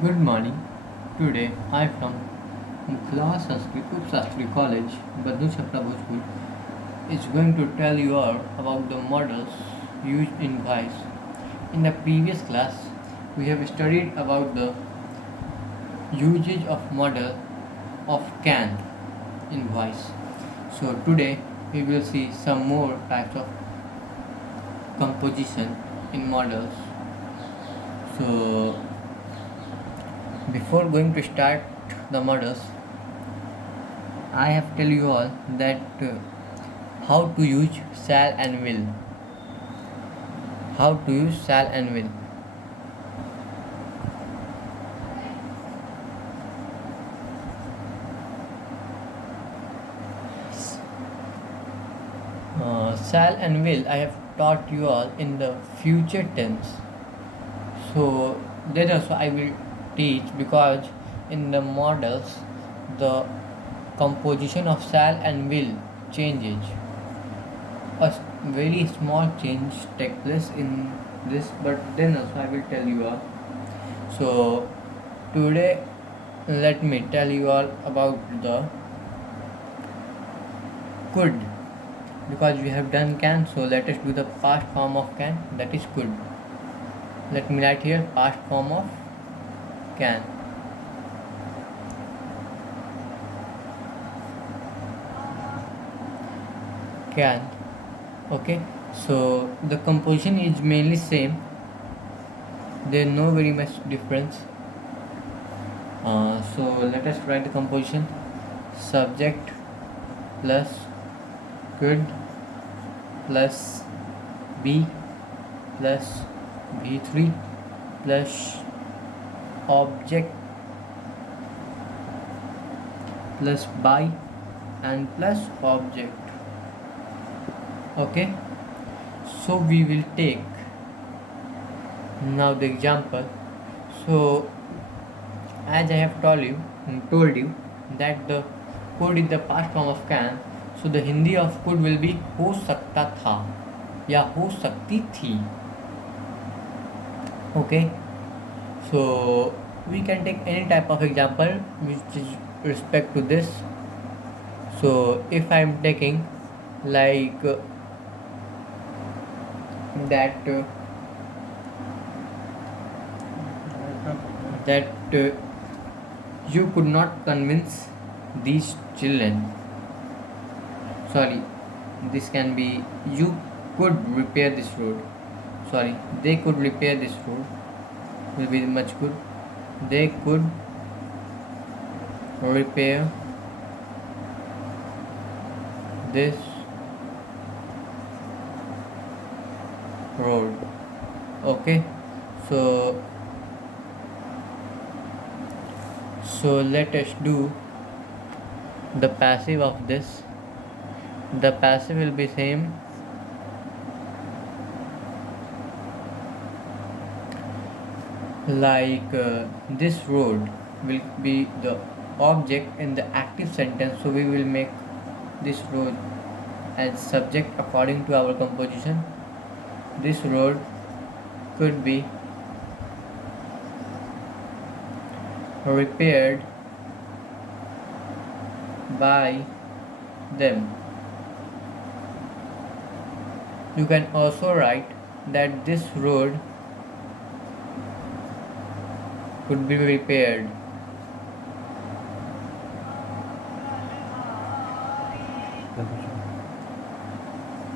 Good morning. Today I from Mukla Sanskrit Upsastri College, Badhu Chapra Bhojpur, is going to tell you all about the models used in voice. In the previous class, we have studied about the usage of model of can in voice. So today we will see some more types of composition in models. So before going to start the models, I have tell you all that how to use shall and will. How to use shall and will. Shall and will I have taught you all in the future tense. So then also I will teach because in the models the composition of shall and will changes. Very small change take place in this, but then also I will tell you all. So today let me tell you all about the could, because we have done can, so let us do the past form of can, that is could. Let me write here past form of can. Can. Okay, so the composition is mainly same, there is no very much difference. So let us write the composition: subject plus could plus be plus v3 plus object plus by and plus object. Okay, so we will take now the example. So as I have told you that the could is the past form of can, so the Hindi of could will be हो सकता था या हो सकती थी. Okay, so we can take any type of example which is respect to this. So if I am taking like that you could not convince these children. Sorry, this can be you could repair this road. Sorry, they could repair this road will be much good. They could repair this road. Okay, so let us do the passive of this. The passive will be same like this road will be the object in the active sentence, so we will make this road as subject according to our composition. This road could be repaired by them. You can also write that this road could be repaired.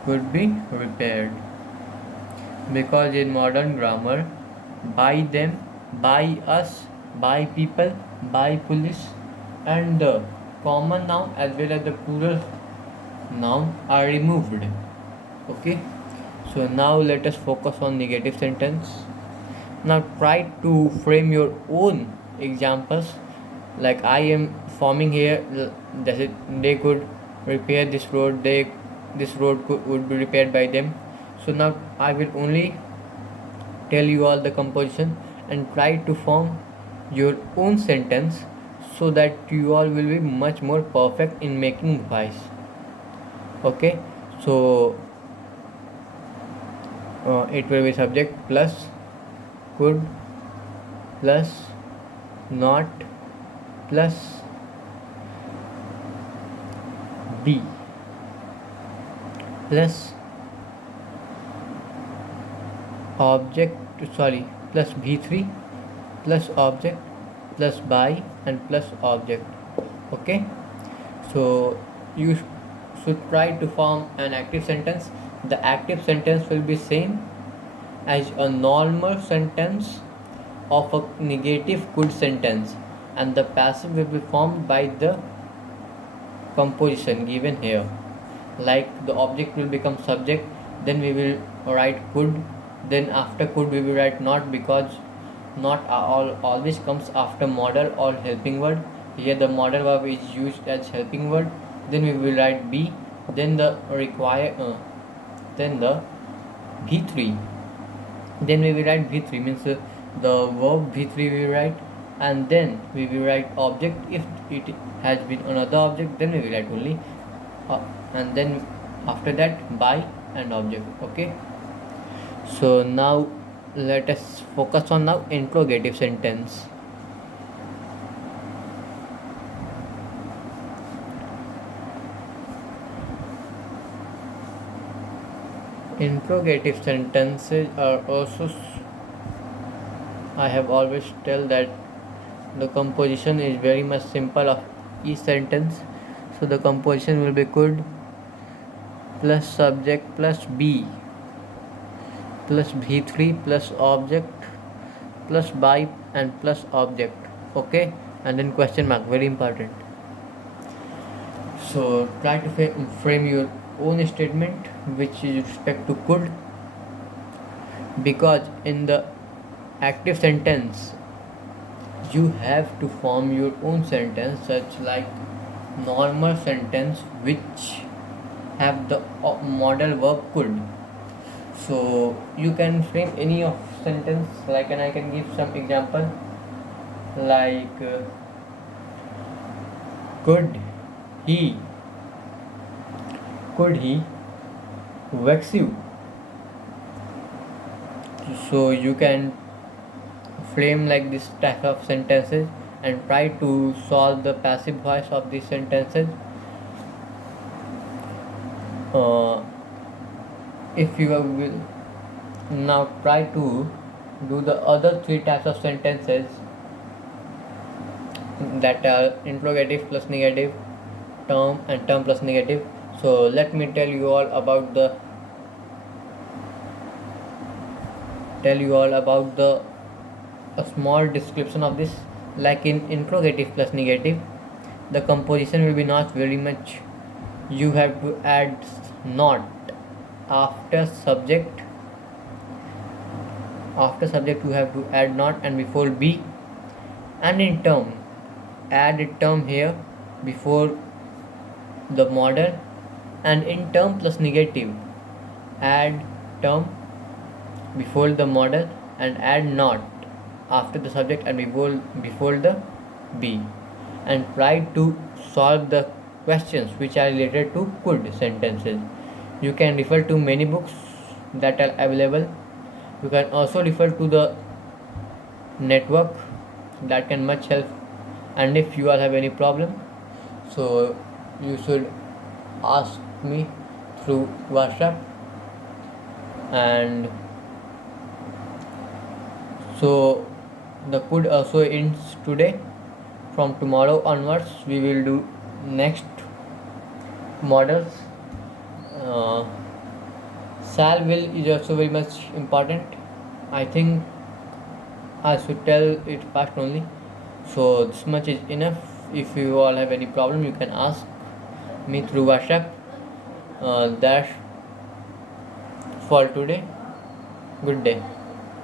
Could be repaired. Because in modern grammar, by them, by us, by people, by police, and the common noun as well as the plural noun are removed. Okay, so now let us focus on negative sentence. Now try to frame your own examples. Like I am forming here, that is, they could repair this road. This road would be repaired by them. So now I will only tell you all the composition and try to form your own sentence so that you all will be much more perfect in making voice. Okay, so it will be subject plus could plus not plus b plus object, sorry, plus v3 plus object plus by and plus object. Okay, so you should try to form an active sentence. The active sentence will be same as a normal sentence of a negative good sentence, and the passive will be formed by the composition given here. Like the object will become subject, then we will write could, then after could we will write not, because not always comes after modal or helping word. Here the modal verb is used as helping word. Then we will write be, then the require then the v3, then we will write v3 means the verb v3 we will write, and then we will write object. If it has been another object, then we will write only and then after that by and object. Okay, so now let us focus on now interrogative sentence. Interrogative sentences are also I have always tell that the composition is very much simple of each sentence. So the composition will be could plus subject plus be plus v3 plus object plus by and plus object. Okay, and then question mark, very important. So try to frame your own statement which is respect to could, because in the active sentence you have to form your own sentence, such like normal sentence which have the modal verb could. So you can frame any of sentence, like, and I can give some example like could he could he vex you. So you can frame like this type of sentences and try to solve the passive voice of these sentences. uh, if you will now try to do the other three types of sentences, that are interrogative plus negative, term, and term plus negative. So let me tell you all about the a small description of this. Like in interrogative plus negative, the composition will be not very much. You have to add not after subject. After subject you have to add not and before be, and in term add a term here before the model, and in term plus negative add term before the model and add not after the subject and before the be, and try to solve the questions which are related to could sentences. You can refer to many books that are available. You can also refer to the network, that can much help. And if you all have any problem, so you should ask me through WhatsApp. And so the could also ends today. From tomorrow onwards we will do next models. uh, Shall will is also very much important. I think I should tell it fast only. So this much is enough. If you all have any problem, you can ask me through WhatsApp. That's for today. Good day.